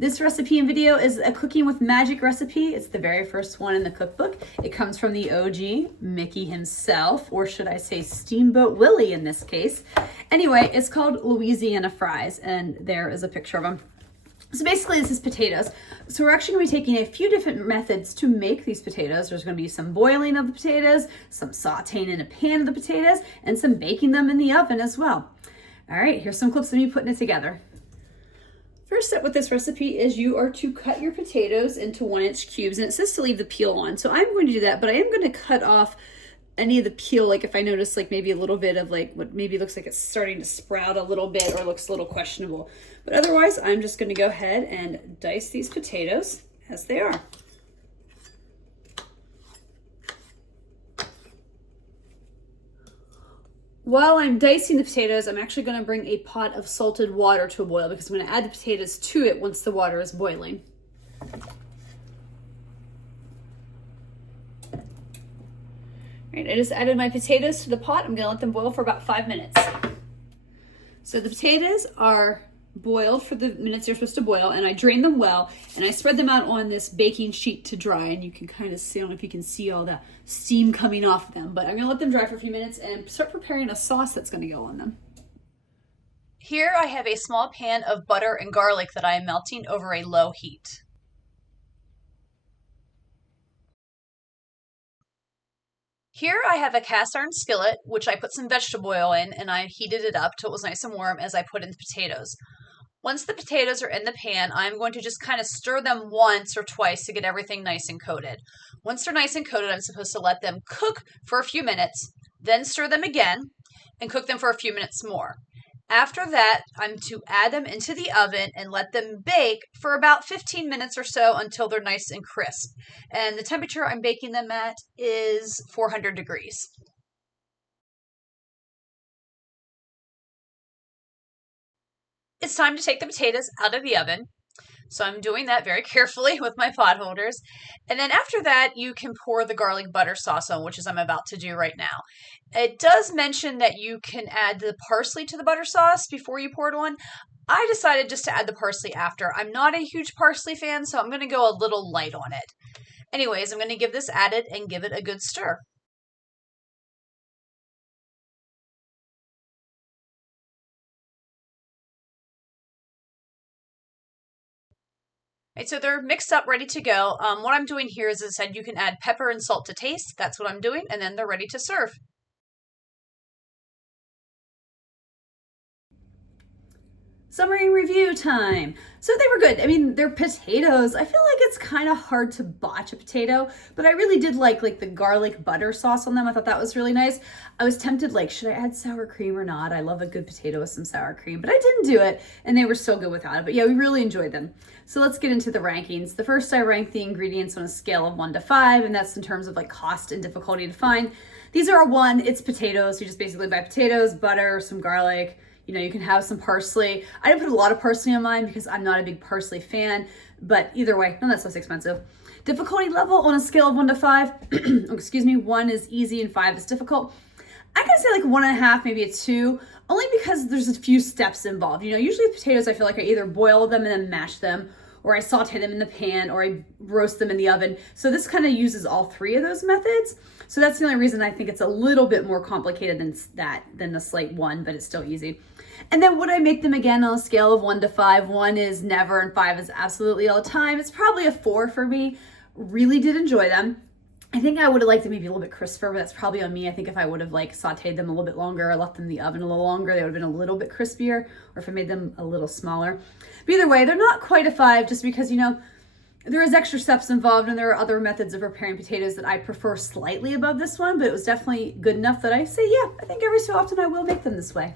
This recipe and video is a cooking with magic recipe. It's the very first one in the cookbook. It comes from the OG, Mickey himself, or should I say Steamboat Willie in this case. Anyway, it's called Louisiana Fries, and there is a picture of them. So basically this is potatoes. So we're actually going to be taking a few different methods to make these potatoes. There's going to be some boiling of the potatoes, some sauteing in a pan of the potatoes, and some baking them in the oven as well. All right, here's some clips of me putting it together. First step with this recipe is you are to cut your potatoes into 1-inch cubes, and it says to leave the peel on. So I'm going to do that, but I am going to cut off any of the peel, like if I notice like maybe a little bit of like what maybe looks like it's starting to sprout a little bit or looks a little questionable. But otherwise, I'm just going to go ahead and dice these potatoes as they are. While I'm dicing the potatoes, I'm actually going to bring a pot of salted water to a boil because I'm going to add the potatoes to it once the water is boiling. All right, I just added my potatoes to the pot. I'm going to let them boil for about 5 minutes. So the potatoes are boiled for the minutes they're supposed to boil, and I drain them well, and I spread them out on this baking sheet to dry, and you can kind of see, I don't know if you can see all the steam coming off of them, but I'm going to let them dry for a few minutes and start preparing a sauce that's going to go on them. Here I have a small pan of butter and garlic that I am melting over a low heat. Here I have a cast iron skillet, which I put some vegetable oil in, and I heated it up till it was nice and warm as I put in the potatoes. Once the potatoes are in the pan, I'm going to just kind of stir them once or twice to get everything nice and coated. Once they're nice and coated, I'm supposed to let them cook for a few minutes, then stir them again and cook them for a few minutes more. After that, I'm to add them into the oven and let them bake for about 15 minutes or so until they're nice and crisp. And the temperature I'm baking them at is 400 degrees. It's time to take the potatoes out of the oven. So I'm doing that very carefully with my pot holders. And then after that, you can pour the garlic butter sauce on, which is I'm about to do right now. It does mention that you can add the parsley to the butter sauce before you pour it on. I decided just to add the parsley after. I'm not a huge parsley fan, so I'm going to go a little light on it. Anyways, I'm going to give this added and give it a good stir. Right, so they're mixed up, ready to go. What I'm doing here is, as I said, you can add pepper and salt to taste. That's what I'm doing, and then they're ready to serve. Summary review time. So they were good. I mean, they're potatoes. I feel like it's kind of hard to botch a potato, but I really did like the garlic butter sauce on them. I thought that was really nice. I was tempted, like, should I add sour cream or not? I love a good potato with some sour cream, but I didn't do it, and they were so good without it. But yeah, we really enjoyed them. So let's get into the rankings. The first, I ranked the ingredients on a scale of 1 to 5, and that's in terms of like cost and difficulty to find. These are a 1. It's potatoes. You just basically buy potatoes, butter, some garlic. You know, you can have some parsley. I didn't put a lot of parsley on mine because I'm not a big parsley fan, but either way, none of that stuff's expensive. Difficulty level on a scale of 1 to 5, excuse me, 1 is easy and 5 is difficult. I'm gonna say like 1.5, maybe a 2, only because there's a few steps involved. You know, usually with potatoes, I feel like I either boil them and then mash them, or I saute them in the pan, or I roast them in the oven. So this kind of uses all 3 of those methods. So that's the only reason I think it's a little bit more complicated than the slight 1, but it's still easy. And then would I make them again on a scale of 1 to 5? 1 is never and 5 is absolutely all the time. It's probably a 4 for me. Really did enjoy them. I think I would have liked them maybe a little bit crisper, but that's probably on me. I think if I would have like sauteed them a little bit longer or left them in the oven a little longer, they would have been a little bit crispier, or if I made them a little smaller. But either way, they're not quite a 5 just because, you know, there is extra steps involved, and there are other methods of preparing potatoes that I prefer slightly above this one, but it was definitely good enough that I say, yeah, I think every so often I will make them this way.